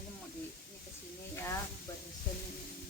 ini mau di ini kesini ya, barusan ini.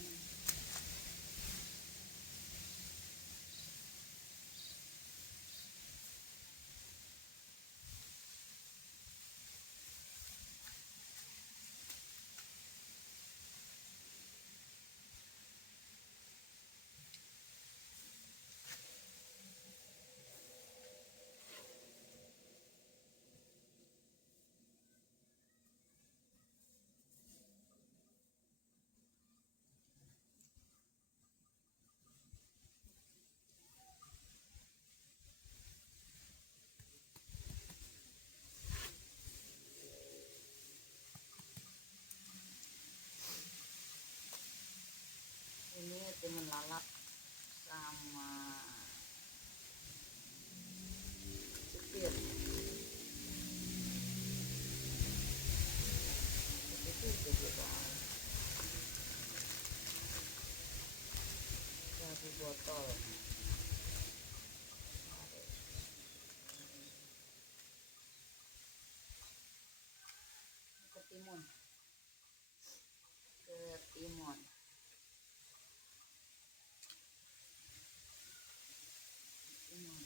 Ini timun lalap sama supir itu jadi satu botol ketimun ketimun ketimun.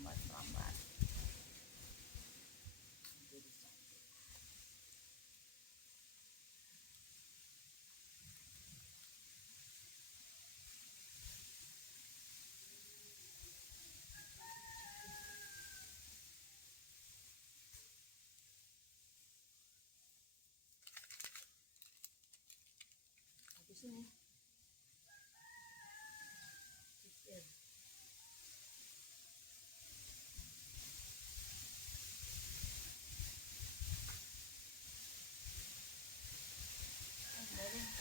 Melambat jadi cantik. Habis ini supir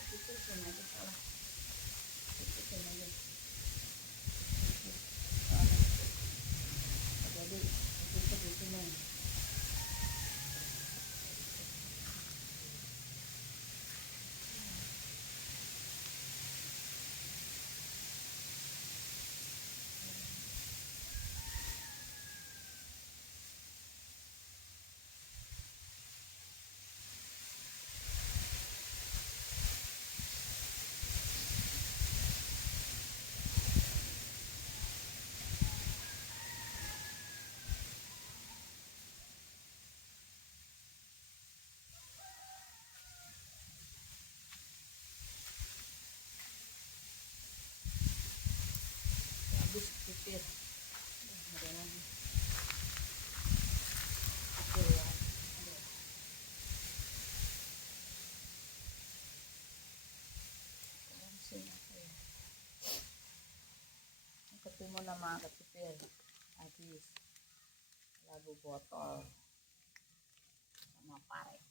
ikutin aja salah ikutin aja jadi itu di sini habis supir ada lagi supir ya. Ketemu nama kesupir habis labu botol sama pare.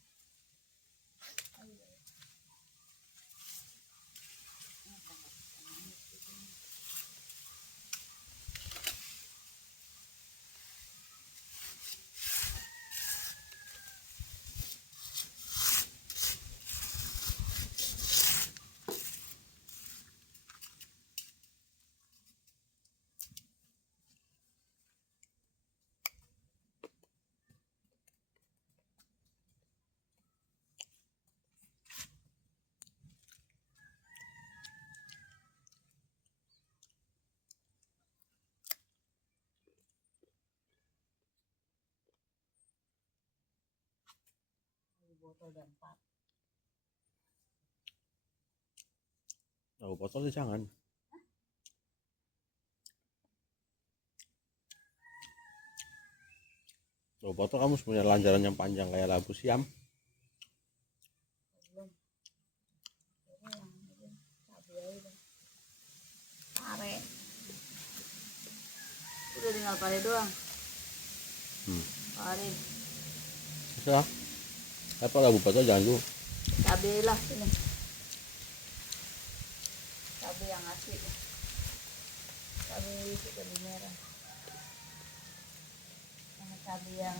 botol dan 4. Oh, botol sih jangan. Oh, botol kamu punya lanjaran yang panjang kayak labu siam. Belum. Ini yang ini cabai aja. Pare. Udah tinggal pare doang. Pare. Bisa. Apa labu botol jangan dulu. Cabai lah ini. Cabai yang asli. Cabai itu cabai merah. Sama cabai yang